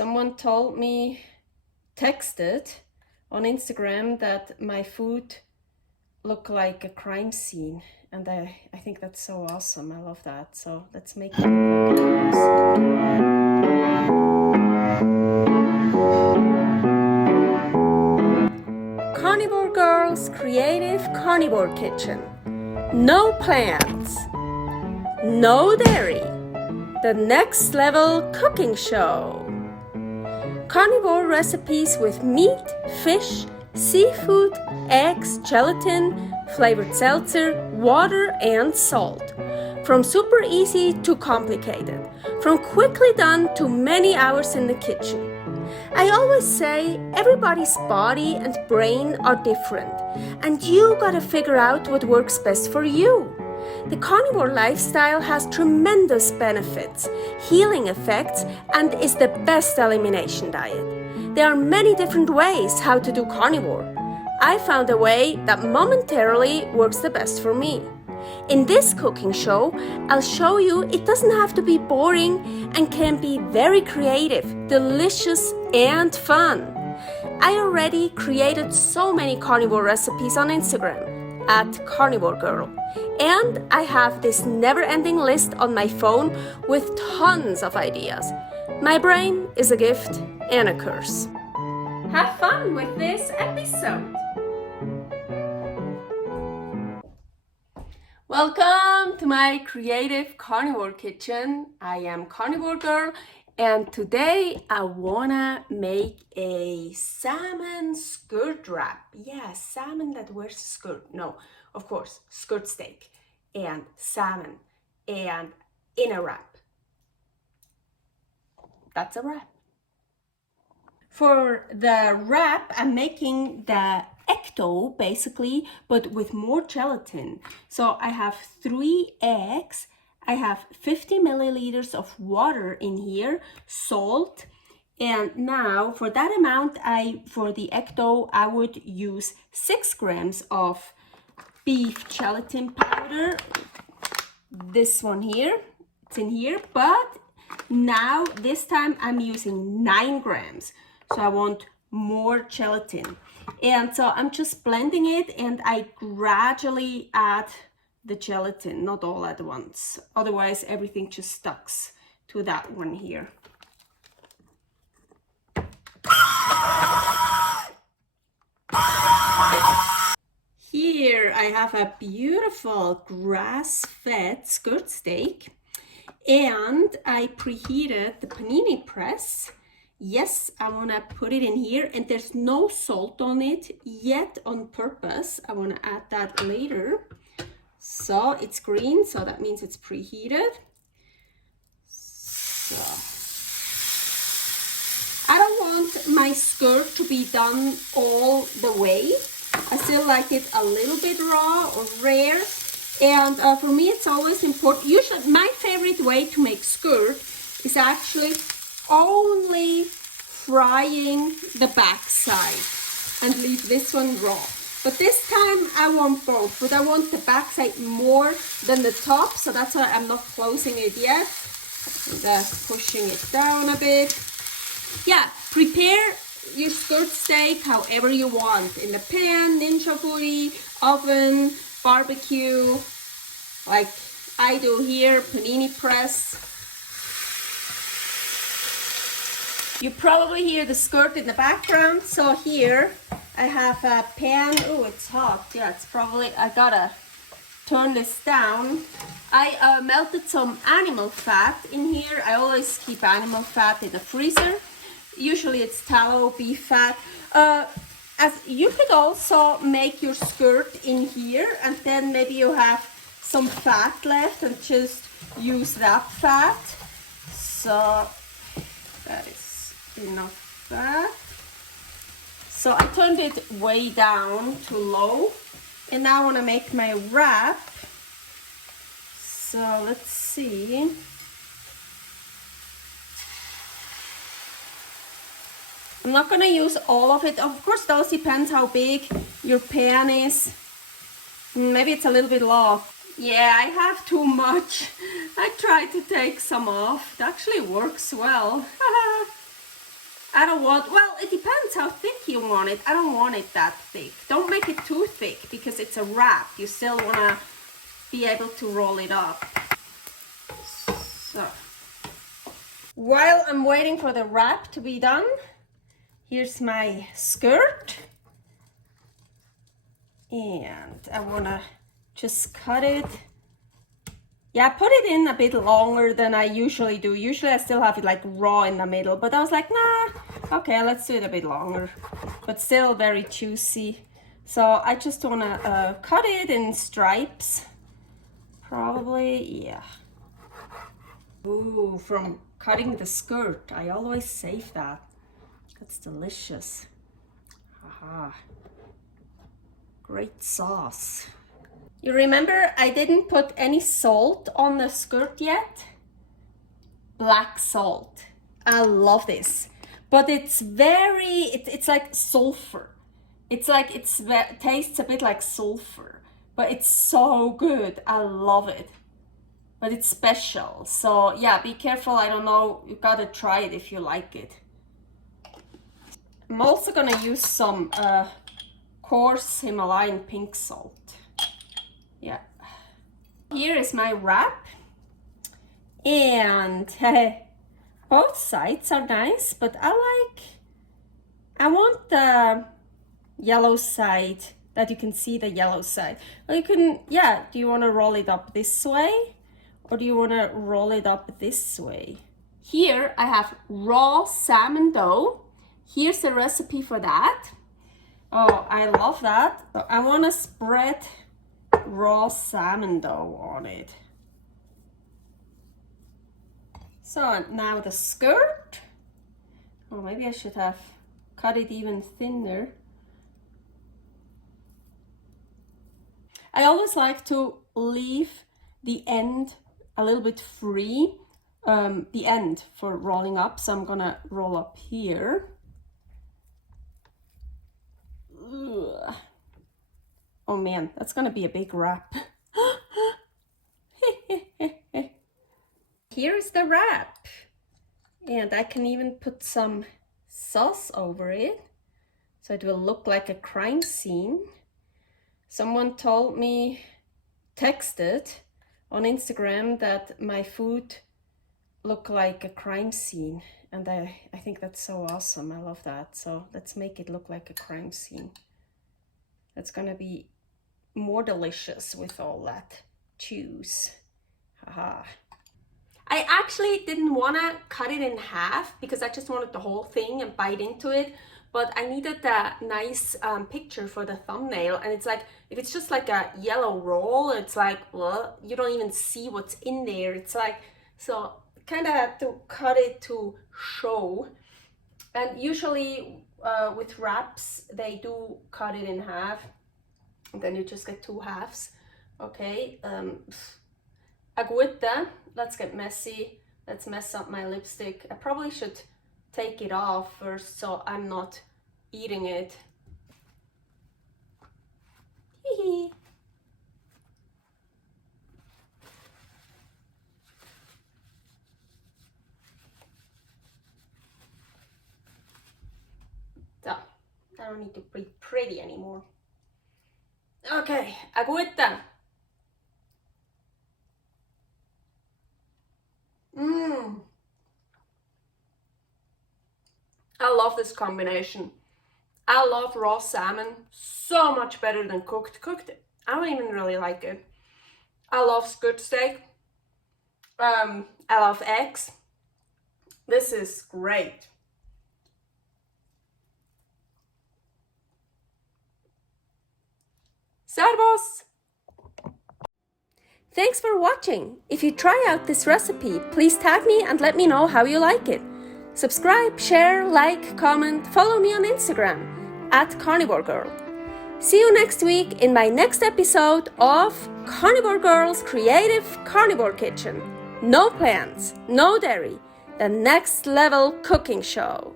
Someone told me, texted on Instagram that my food looked like a crime scene, and I think that's so awesome. I love that. So let's make it look like a crime scene. Carnivore Girl's Creative Carnivore Kitchen. No plants, no dairy. The next level cooking show. Carnivore recipes with meat, fish, seafood, eggs, gelatin, flavored seltzer, water, and salt. From super easy to complicated. From quickly done to many hours in the kitchen. I always say everybody's body and brain are different, and you gotta figure out what works best for you. The carnivore lifestyle has tremendous benefits, healing effects, and is the best elimination diet. There are many different ways how to do carnivore. I found a way that momentarily works the best for me. In this cooking show, I'll show you it doesn't have to be boring and can be very creative, delicious, and fun. I already created so many carnivore recipes on Instagram @carnivorgirl. And I have this never-ending list on my phone with tons of ideas. My brain is a gift and a curse. Have fun with this episode. Welcome to my creative carnivore kitchen. I am Carnivore Girl, and today I wanna make a salmon skirt wrap. Yeah, salmon that wears a skirt. No, of course, skirt steak and salmon and in a wrap. That's a wrap. For the wrap, I'm making the ecto basically, but with more gelatin. So I have 3 eggs, I have 50 milliliters of water in here, salt, and now for that amount, for the ecto, I would use 6 grams of beef gelatin powder. This one here, it's in here, but now this time I'm using 9 grams. So I want more gelatin. And so I'm just blending it, and I gradually add the gelatin, not all at once. Otherwise everything just sticks to that one here. Here I have a beautiful grass-fed skirt steak, and I preheated the panini press. Yes, I want to put it in here, and there's no salt on it yet on purpose. I want to add that later. So it's green, so that means it's preheated. So I don't want my skirt to be done all the way. I still like it a little bit raw or rare. And for me, it's always important. Usually, my favorite way to make skirt is actually only frying the back side and leave this one raw. But this time I want both, but I want the back side more than the top, so that's why I'm not closing it yet. Just pushing it down a bit. Yeah, prepare your skirt steak however you want, in the pan, ninja foodie, oven, barbecue, like I do here, panini press. You probably hear the skirt in the background. So here I have a pan. Oh, it's hot. Yeah, it's probably, I gotta turn this down. I melted some animal fat in here. I always keep animal fat in the freezer. Usually it's tallow, beef fat. As you could also make your skirt in here, and then maybe you have some fat left and just use that fat. So that is enough fat. So I turned it way down to low, and now I want to make my wrap. So let's see. I'm not going to use all of it. Of course, those depends how big your pan is. Maybe it's a little bit low. Yeah, I have too much. I tried to take some off. It actually works well. I don't want, well, it depends how thick you want it. I don't want it that thick. Don't make it too thick because it's a wrap. You still want to be able to roll it up. So, while I'm waiting for the wrap to be done, here's my skirt. And I want to just cut it. Yeah, I put it in a bit longer than I usually do. Usually I still have it like raw in the middle, but I was like, nah, okay, let's do it a bit longer, but still very juicy. So I just want to cut it in stripes, probably, yeah. Ooh, from cutting the skirt, I always save that. That's delicious. Haha, great sauce. You remember I didn't put any salt on the skirt yet? Black salt. I love this. But it's very, it's like sulfur. It's like, it tastes a bit like sulfur. But it's so good. I love it. But it's special. So yeah, be careful. I don't know. You gotta try it if you like it. I'm also gonna use some coarse Himalayan pink salt. Yeah, here is my wrap, and both sides are nice, but I want the yellow side, that you can see the yellow side. Well, you can, yeah, do you want to roll it up this way, or do you want to roll it up this way? Here I have raw salmon dough. Here's the recipe for that. Oh, I love that. So I want to spread raw salmon dough on it. So now the skirt. Oh, maybe I should have cut it even thinner. I always like to leave the end a little bit free, the end for rolling up. So I'm gonna roll up here. Ugh. Oh man, that's gonna be a big wrap. Here's the wrap. And I can even put some sauce over it, so it will look like a crime scene. Someone told me, texted on Instagram, that my food looked like a crime scene. And I think that's so awesome. I love that. So let's make it look like a crime scene. That's gonna be more delicious with all that juice. Haha. I actually didn't want to cut it in half because I just wanted the whole thing and bite into it, but I needed a nice picture for the thumbnail. And it's like, if it's just like a yellow roll, it's like, well, you don't even see what's in there. It's like, so kind of had to cut it to show. And usually with wraps, they do cut it in half. And then you just get two halves. Okay, agüita, let's get messy. Let's mess up my lipstick. I probably should take it off first so I'm not eating it. Hee. So, I don't need to be pretty anymore. Okay, agüita. I love this combination. I love raw salmon so much better than cooked. Cooked, I don't even really like it. I love skirt steak. I love eggs. This is great. Servus! Thanks for watching. If you try out this recipe, please tag me and let me know how you like it. Subscribe, share, like, comment, follow me on Instagram @carnivorgirl. See you next week in my next episode of Carnivore Girl's Creative Carnivore Kitchen. No plants, no dairy, the next level cooking show.